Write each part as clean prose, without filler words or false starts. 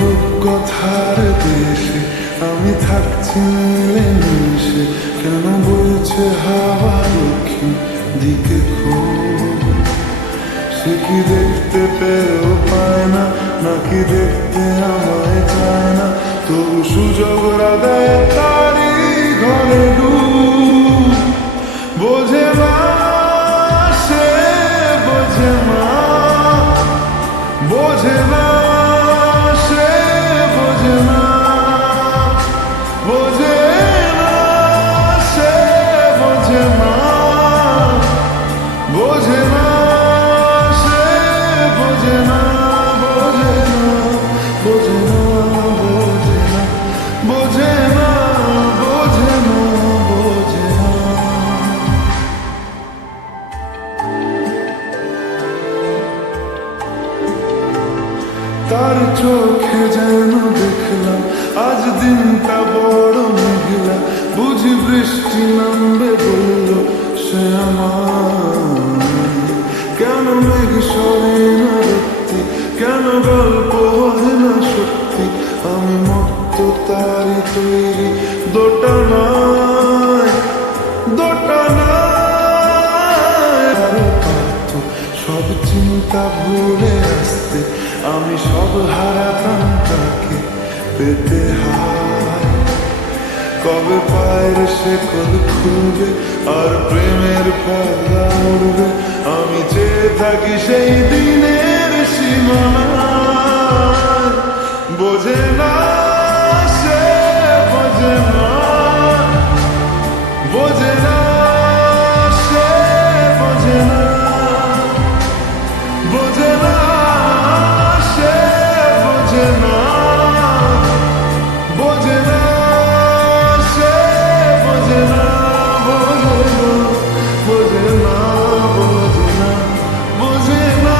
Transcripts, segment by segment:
রূপকথার দেশে আমি থাকছি মিলেমিশে, কেন বইছে হাওয়া দক্ষিণ দিকে খোঁজ? সে কি দেখতে পেয়েও পায় না, নাকি দেখতে আমায় চায় না? তবু সুযোগ রাগায় তারি ঘরে ডুব। বোঝে না সে, বোঝে না, বোঝে না সে, বোঝে না, বোঝে না সে, বোঝে না, বোঝে না সে, বোঝে না, বোঝে না, বোঝে না, বোঝে না, বোঝে না, বোঝে না, বোঝে না। তার চোখে যেন দেখলাম আজ দিনটা বড় মেঘলা, বুঝি বৃষ্টি নামবে বলল সে আমার। কেন মেঘ সরে না সত্যি, কেন গল্প হয় না সত্যি? আমি মত্ত তারি তৈরি দোটানায়, দোটানায়। আরো পারত সব চিন্তা ভুলে আসতে, আমি সব হারাতাম তাকে পেতে হায়। কবে পায়ের শেকল খুলবে আর প্রেমের পাল্লা উড়বে, আমি চেয়ে থাকি সেই দিনের সীমানায়। বোঝে না সে, বোঝে না, বোঝে না সে, বোঝে না, বোঝে না সে, বোঝে না, বোঝে না সে, বোঝে না, বোঝে না, বোঝে না, বোঝে না, বোঝে না,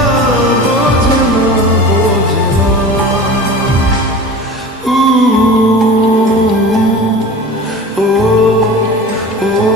বোঝে না, বোঝে না। ও ও ও ও